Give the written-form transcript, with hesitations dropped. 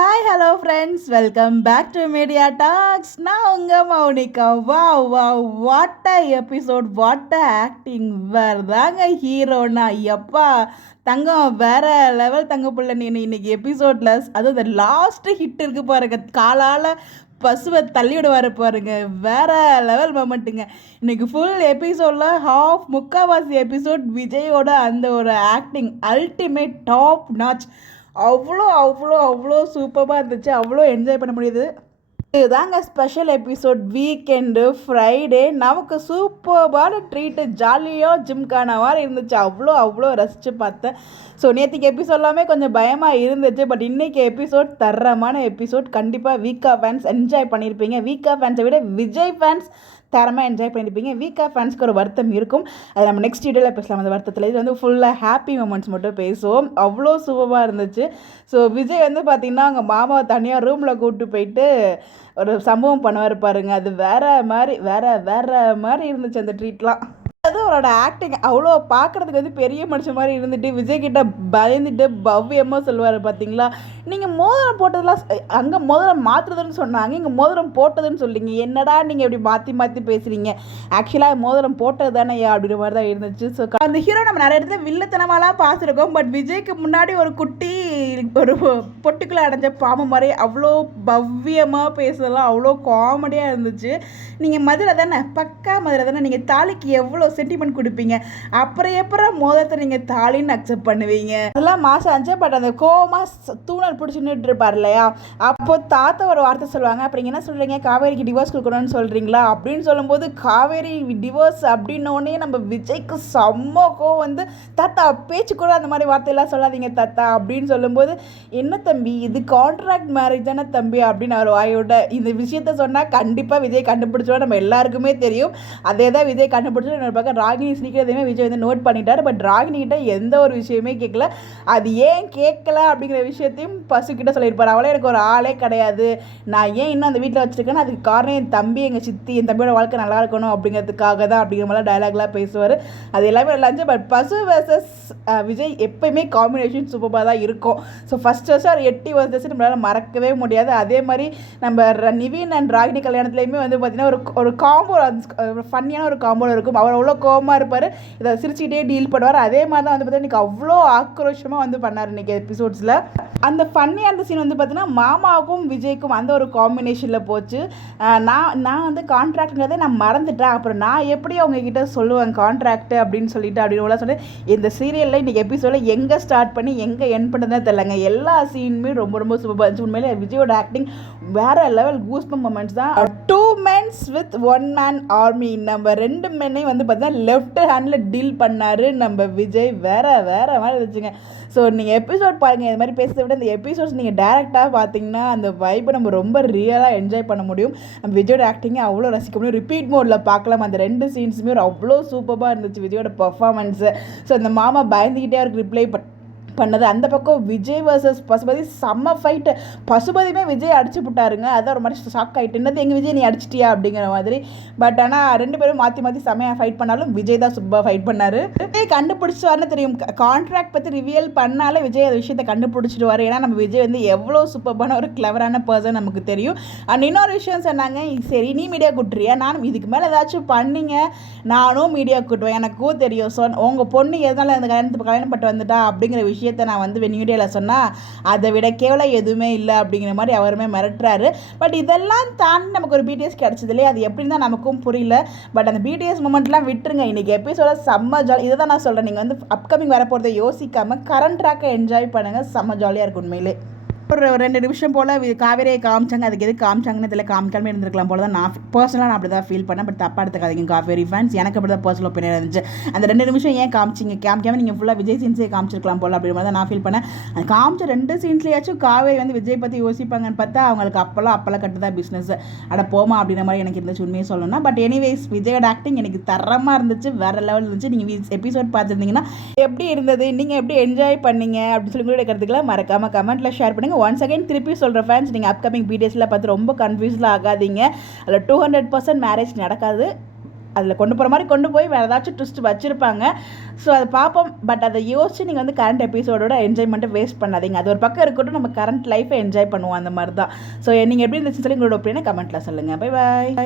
Hi hello friends, welcome back to media talks. நான் உங்கள் மௌனிகா. வா வா what a episode, what a acting. வேறு தாங்க ஹீரோனா எப்பா தங்கம், வேற லெவல் தங்க பிள்ளை நீ இன்னைக்கு எபிசோடில். அதுவும் இந்த லாஸ்ட் ஹிட் இருக்கு பாருங்க, காலால் பசுவை தள்ளி விடுவார் பாருங்க, வேற லெவல் மொமெண்ட்டுங்க. இன்னைக்கு ஃபுல் எபிசோடில் முக்கால்வாசி எபிசோட் விஜயோட அந்த ஒரு ஆக்டிங் அல்டிமேட் டாப் நாச். அவ்வளோ அவ்வளோ அவ்வளோ சூப்பராக இருந்துச்சு, அவ்வளோ என்ஜாய் பண்ண முடியுது. இதுதாங்க ஸ்பெஷல் எபிசோட். வீக்கெண்டு ஃப்ரைடே நமக்கு சூப்பர்பான ட்ரீட்டு, ஜாலியாக ஜிம்கான மாதிரி இருந்துச்சு. அவ்வளோ அவ்வளோ ரசித்து பார்த்தேன். ஸோ நேற்றுக்கு எபிசோட் எல்லாமே கொஞ்சம் பயமாக இருந்துச்சு, பட் இன்றைக்கி எபிசோட் தரமான எபிசோட். கண்டிப்பாக வீக்கா ஃபேன்ஸ் என்ஜாய் பண்ணியிருப்பீங்க. வீக்கா ஃபேன்ஸை விட விஜய் ஃபேன்ஸ் தரமாக என்ஜாய் பண்ணியிருப்பீங்க. வீக்கா ஃபேன்ஸ்க்கு ஒரு வருத்தம் இருக்கும், அது நம்ம நெக்ஸ்ட் வீடியோவில் பேசலாம். அந்த வருத்தத்தில் இது வந்து ஃபுல்லாக ஹாப்பி மூமெண்ட்ஸ் மட்டும் பேசுவோம். அவ்வளோ சூப்பராக இருந்துச்சு. ஸோ விஜய் வந்து பார்த்திங்கன்னா அவங்க மாமாவை தனியாக ரூமில் கூப்பிட்டு போயிட்டு ஒரு சம்பவம் பண்ணுவார் பாருங்க, அது வேற மாதிரி இருந்துச்சு அந்த ட்ரீட்லாம். அது அவரோட ஆக்டிங் அவ்வளோ பார்க்குறதுக்கு வந்து பெரிய மனுஷன் மாதிரி இருந்துட்டு விஜய்கிட்ட பயந்துட்டு பவ்யமாக சொல்லுவார். பார்த்தீங்களா, நீங்கள் மோதிரம் போட்டதெல்லாம் அங்கே மோதிரம் மாற்றுறதுன்னு சொன்னாங்க, இங்கே மோதிரம் போட்டதுன்னு சொல்லிங்க, என்னடா நீங்கள் இப்படி மாற்றி மாற்றி பேசுகிறீங்க, ஆக்சுவலாக மோதிரம் போட்டது தானே அப்படின்ற மாதிரி தான் இருந்துச்சு. ஸோ அந்த ஹீரோ நம்ம நிறைய இடத்துல வில்லத்தனமாலாம் பார்த்துருக்கோம், பட் விஜய்க்கு முன்னாடி ஒரு குட்டி ஒரு பொட்டுக்குள்ளே அடைஞ்ச பாம்பு மாதிரி அவ்வளோ பவ்யமாக பேசுறதெல்லாம் அவ்வளோ காமெடியாக இருந்துச்சு. நீங்கள் மதுரை தானே, பக்கா மதுரை தானே, நீங்கள் தாலிக்கு எவ்வளோ சென்டிமெண்ட் கொடுப்பீங்க, அப்புறம் எப்பறம் மோதத்தை நீங்கள் தாலின்னு அக்செப்ட் பண்ணுவீங்க, அதெல்லாம் மாசம் ஆச்சு. பட் அந்த கோவமா தூணல் பிடிச்சி நின்றுட்டு இருப்பார் இல்லையா, அப்போ தாத்தா ஒரு வார்த்தை சொல்லுவாங்க, அப்புறம் என்ன சொல்கிறீங்க, காவேரிக்கு டிவோர்ஸ் கொடுக்கணும்னு சொல்கிறீங்களா அப்படின்னு சொல்லும்போது, காவேரி டிவோர்ஸ் அப்படின்னோடனே நம்ம விஜய்க்கு செம்ம கோவம் வந்து, தாத்தா பேச்சு கூட அந்த மாதிரி வார்த்தையெல்லாம் சொல்லாதீங்க தாத்தா அப்படின்னு சொல்லும்போது, என்ன தம்பி இது கான்ட்ராக்ட் மேரேஜ் தானே தம்பி அப்படின்னு அவர் வாயோட இந்த விஷயத்த சொன்னால் கண்டிப்பாக விஜய் கண்டுபிடிச்சோட நம்ம எல்லாருக்குமே தெரியும். அதே தான் விஜய் கண்டுபிடிச்சோம். இன்னொரு பக்கம் ராகினி சீக்கிரத்தையுமே விஜய் வந்து நோட் பண்ணிட்டார், பட் ராகினி கிட்ட எந்த ஒரு விஷயமே கேட்கல. அது ஏன் கேட்கல அப்படிங்கிற விஷயத்தையும் பசுக்கிட்ட சொல்லியிருப்பார். அவளே எனக்கு ஒரு ஆளே கிடையாது, நான் ஏன் இன்னும் அந்த வீட்டில் வச்சுருக்கேன்னு அதுக்கு காரணம் என் தம்பி, எங்கள் சித்தி, என் தம்பியோட வாழ்க்கை நல்லா இருக்கணும் அப்படிங்கிறதுக்காக தான் அப்படிங்கிற மாதிரி டைலாக்லாம் பேசுவார். அது எல்லாமே நல்லா இருந்துச்சு. பட் பசு வர்சஸ் விஜய் எப்பயுமே காம்பினேஷன் சூப்பராக தான் இருக்கும். ஸோ ஃபஸ்ட் வருஷம் ஒரு 8 வருஷம் நம்மளால் மறக்கவே முடியாது. அதே மாதிரி நம்ம நிவின் அண்ட் ராகினி கல்யாணத்துலேயுமே வந்து பார்த்திங்கன்னா ஒரு காம்போ, ஃபன்னியான ஒரு காம்போவில் இருக்கும். அவர் அவ்வளோ கோவமாக இருப்பார், இதை சிரிச்சுக்கிட்டே டீல் பண்ணுவார். அதே மாதிரி தான் வந்து பார்த்தீங்கன்னா இன்றைக்கி அவ்வளோ ஆக்ரோஷமாக வந்து பண்ணார் இன்றைக்கி எபிசோட்ஸில். அந்த ஃபன்னியாக அந்த சீன் வந்து பார்த்தீங்கன்னா மாமாவுக்கும் விஜய்க்கும் அந்த ஒரு காம்பினேஷனில் போச்சு. நான் வந்து கான்ட்ராக்ட்ங்கிறதே நான் மறந்துட்டேன், அப்புறம் நான் எப்படி அவங்கக்கிட்ட சொல்லுவேன் கான்ட்ராக்ட் அப்படின்னு சொல்லிட்டு அப்படின்னு சொல்லி இந்த சீரியலில் இன்றைக்கி எபிசோடில் எங்கே ஸ்டார்ட் பண்ணி எங்கே என் பண்ணதான் தெரியலங்க. எல்லா சீனுமே ரொம்ப ரொம்ப சூப்பராக இருந்துச்சு. உண்மையிலே விஜயோட ஆக்டிங் வேற லெவல். கூஸ்பம் மொமெண்ட்ஸ் தான். 2 men with 1 man army. நம்ம 2 மென்னையும் வந்து பார்த்தீங்கன்னா லெஃப்ட் ஹேண்டில் டீல் பண்ணார் நம்ம விஜய். வேற மாதிரி இருந்துச்சுங்க. ஸோ நீங்கள் எபிசோட் பாருங்கள், இது மாதிரி பேசுகிறத விட இந்த எபிசோட்ஸ் நீங்கள் டேரெக்டாக பார்த்தீங்கன்னா அந்த வைப்பை நம்ம ரொம்ப ரியலாக என்ஜாய் பண்ண முடியும். நம்ம விஜயோட ஆக்டிங்கை அவ்வளோ ரசிக்க முடியும். ரிப்பீட் மோடில் பார்க்கலாம். அந்த 2 சீன்ஸுமே ஒரு அவ்வளோ சூப்பராக இருந்துச்சு விஜயோட பர்ஃபார்மன்ஸு. ஸோ அந்த மாமா பயந்துக்கிட்டே அவருக்கு ரிப்ளை பண்ணது. அந்த பக்கம் விஜய் வர்சஸ் பசுபதி செம்ம ஃபைட்டு. பசுபதியுமே விஜய் அடிச்சு விட்டாருங்க. அதான் ஒரு மாதிரி ஷாக் ஆகிட்டு, என்னது எங்கள் விஜய் நீ அடிச்சிட்டியா அப்படிங்கிற மாதிரி. பட் ஆனால் 2 பேரும் மாற்றி செம்மையாக ஃபைட் பண்ணாலும் விஜய் தான் சூப்பராக ஃபைட் பண்ணார். விஜய் கண்டுபிடிச்சிடுவார்னு தெரியும். கான்ட்ராக்ட் பற்றி ரிவியல் பண்ணாலே விஜய் அந்த விஷயத்தை கண்டுபிடிச்சிடுவார். ஏன்னா நம்ம விஜய் வந்து எவ்வளோ சூப்பரான ஒரு கிளவரான பர்சன் நமக்கு தெரியும். அண்ட் இன்னொரு விஷயம் சொன்னாங்க, சரி நீ மீடியா கூட்டுறியா, நானும் இதுக்கு மேலே ஏதாச்சும் பண்ணிங்க நானும் மீடியா கூட்டுவேன், எனக்கும் தெரியும். உங்கள் பொண்ணு எதனால அந்த கல்யாணம் பட்டு வந்துட்டா அப்படிங்கிற விஷயம் நான் வந்து வீடியோவில் சொன்னால் அதை விட கேவலம் எதுவுமே இல்லை அப்படிங்கிற மாதிரி அவருமே மிரட்டுறாரு. பட் இதெல்லாம் தாண்டி நமக்கு ஒரு பிடிஎஸ் கிடச்சது இல்லையா, அது எப்படின்னு தான் நமக்கும் புரியல. பட் அந்த பிடிஎஸ் மூமெண்ட்லாம் விட்டுருங்க. இன்றைக்கி எபிசோட செம்ம ஜாலி. இதை தான் நான் சொல்கிறேன், நீங்கள் வந்து அப்கமிங் வரப்போகிறத யோசிக்காமல் கரண்ட் ட்ராக்கை என்ஜாய் பண்ணுங்கள். செம்ம ஜாலியாக இருக்கும் உண்மையிலே. ஒரு 2 நிமிஷம் போல் காவேரியை காமிச்சாங்க, அதுக்கு எது காமிச்சாங்கன்னு இதில் காமிக்காமல் இருந்திருக்கலாம் போல தான் நான் பர்சனலாக அப்படி தான் ஃபீல் பண்ணேன். பட் தப்பாக எடுத்துக்காதீங்க காவேரி ஃபேன்ஸ், எனக்கு அப்படி தான் பர்சனல் ஒப்பீனியன் இருந்துச்சு. அந்த 2 நிமிஷம் ஏன் காமிக்காமல் நீங்கள் ஃபுல்லாக விஜய் சீன்ஸே காமிச்சிருக்கலாம் போல் அப்படின்ற மாதிரி தான் நான் ஃபீல் பண்ணேன். அது காமிச்ச 2 சீன்ஸ்லேயாச்சும் காவேரி வந்து விஜய் பற்றி யோசிப்பாங்கன்னு பார்த்தா அவங்களுக்கு அப்போல்லாம் கட்டு தான் பிஸ்னஸ் அட போமா அப்படின்ற மாதிரி எனக்கு இருந்துச்சு உண்மையை சொல்லணும்னா. பட் எனிவேஸ் விஜயோட ஆக்டிங் எனக்கு தரமாக இருந்துச்சு, வேறு லெவல் இருந்துச்சு. நீங்கள் எபிசோட் பார்த்துருந்தீங்கன்னா எப்படி இருந்தது, நீங்கள் எப்படி என்ஜாய் பண்ணீங்க அப்படின்னு சொல்லி உங்களுடைய கருத்துக்களை மறக்காமல் கமெண்ட்டில் ஷேர் பண்ணுங்கள். ஒன்ஸ் அகைன் திருப்பி சொல்கிற ஃபேன்ஸ், நீங்கள் அப்கமிங் பிடிஎஸில் பார்த்து ரொம்ப கன்ஃபியூஸில் ஆகாதீங்க. அதில் 200% மேரேஜ் நடக்காது. அதில் கொண்டு போகிற மாதிரி கொண்டு போய் வேறு ஏதாச்சும் ட்விஸ்ட் வச்சுருப்பாங்க. ஸோ அதை பார்ப்போம். பட் அதை யோசிச்சு நீங்கள் வந்து கரண்ட் எபிசோடோட என்ஜாய்மெண்ட்டை வேஸ்ட் பண்ணாதீங்க. அது ஒரு பக்கம் இருக்கட்டும், நம்ம கரண்ட் லைஃப்பை என்ஜாய் பண்ணுவோம் அந்த மாதிரி தான். ஸோ நீங்கள் எப்படி இருந்துச்சுன்னு சொல்லி உங்களோட ஒப்பீனியனை கமெண்ட்டில் சொல்லுங்கள். Bye bye.